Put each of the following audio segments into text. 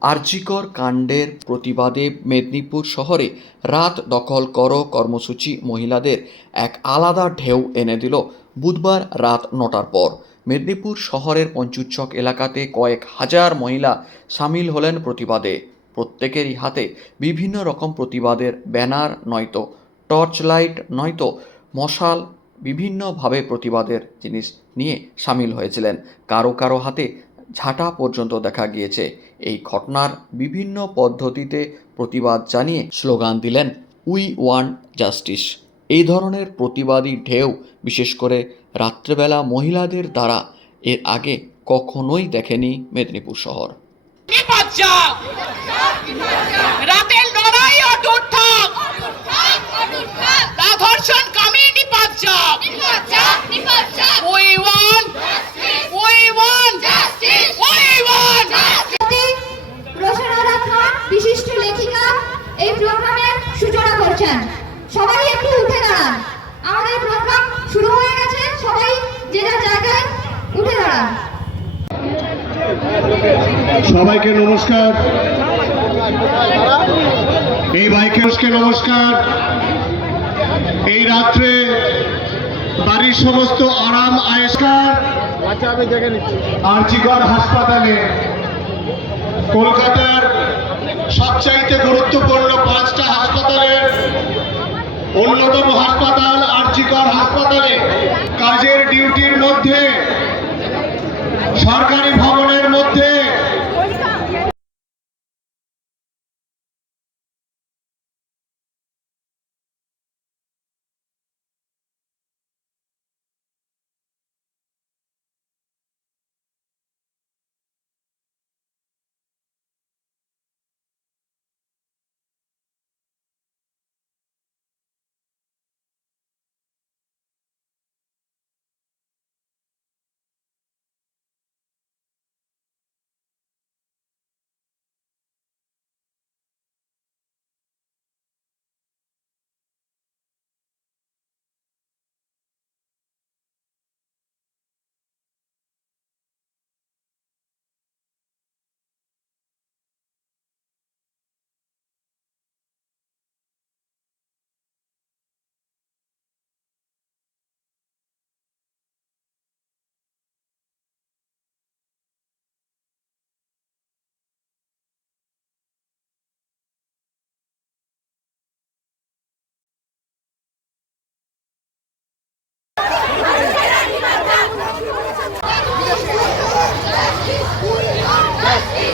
আরজিকর কাণ্ডের প্রতিবাদে মেদিনীপুর শহরে রাত দখল করো কর্মসূচি মহিলাদের এক আলাদা ঢেউ এনে দিল বুধবার রাত নটার পর। মেদিনীপুর শহরের পঞ্চুচ্ছক এলাকাতে কয়েক হাজার মহিলা সামিল হলেন প্রতিবাদে। প্রত্যেকেরই হাতে বিভিন্ন রকম প্রতিবাদের ব্যানার, নয়তো টর্চ লাইট নয়তো মশাল, বিভিন্নভাবে প্রতিবাদের জিনিস নিয়ে সামিল হয়েছিলেন। কারও কারও হাতে ঝাঁটা পর্যন্ত দেখা গিয়েছে। এই ঘটনার বিভিন্ন পদ্ধতিতে প্রতিবাদ জানিয়ে স্লোগান দিলেন, উই ওয়ান জাস্টিস। এই ধরনের প্রতিবাদী ঢেউ, বিশেষ করে রাত্রেবেলা মহিলাদের দ্বারা, এর আগে কখনোই দেখেনি মেদিনীপুর শহর। রাতের লড়াই ধর্ষণ কামি নিপাত যাক want. We want. We want. Roshnara Khan বিশিষ্ট লেখিকা এই প্রোগ্রামের সূচনা করছেন। সবাই একটু উঠে দাঁড়ান। আমাদের প্রোগ্রাম শুরু হয়ে গেছে। সবাই যে যার জায়গায় উঠে দাঁড়ান। সবাইকে নমস্কার। এই বাইকে নমস্কার। এই রাত্রে বাড়ির সমস্ত আরাম আয়েস্কার আর্জিগড় হাসপাতালে। কলকাতার সবচাইতে গুরুত্বপূর্ণ পাঁচটা হাসপাতালের অন্যতম হাসপাতাল আর্জিকর হাসপাতালে। কাজের ডিউটির মধ্যে সরকারি ভবনের মধ্যে Yes.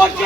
চলছে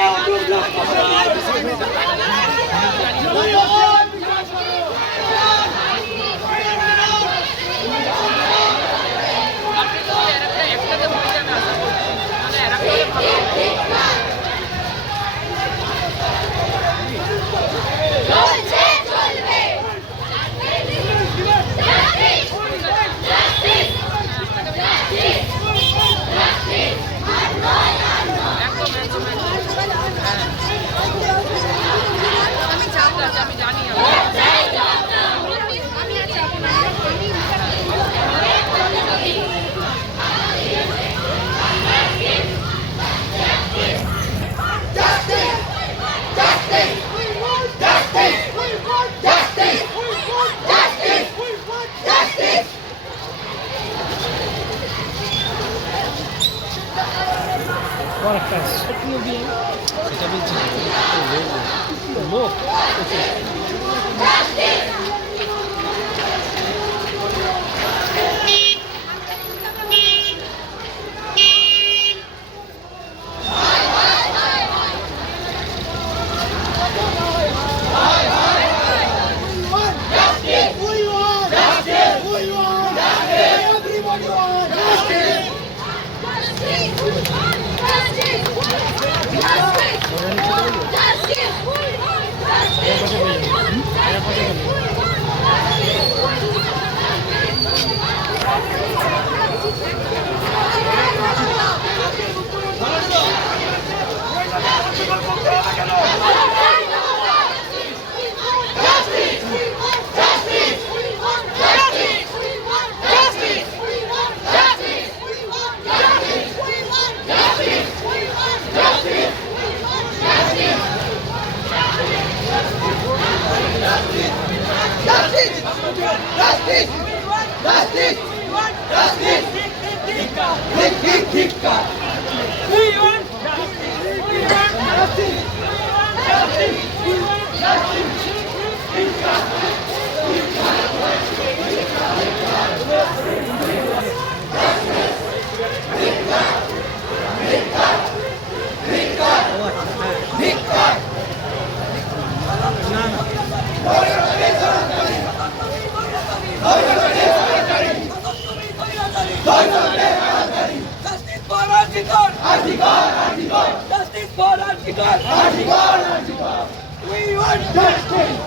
শিকার শিকার শিকার We want justice.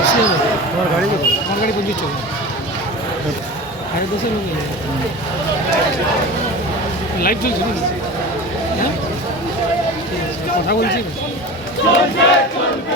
আমার গাড়ি কোথায়? আমার গাড়ি পঞ্চাশ টাকা সাড়ে দশে লাইভ চলছে কথা বলছি justice!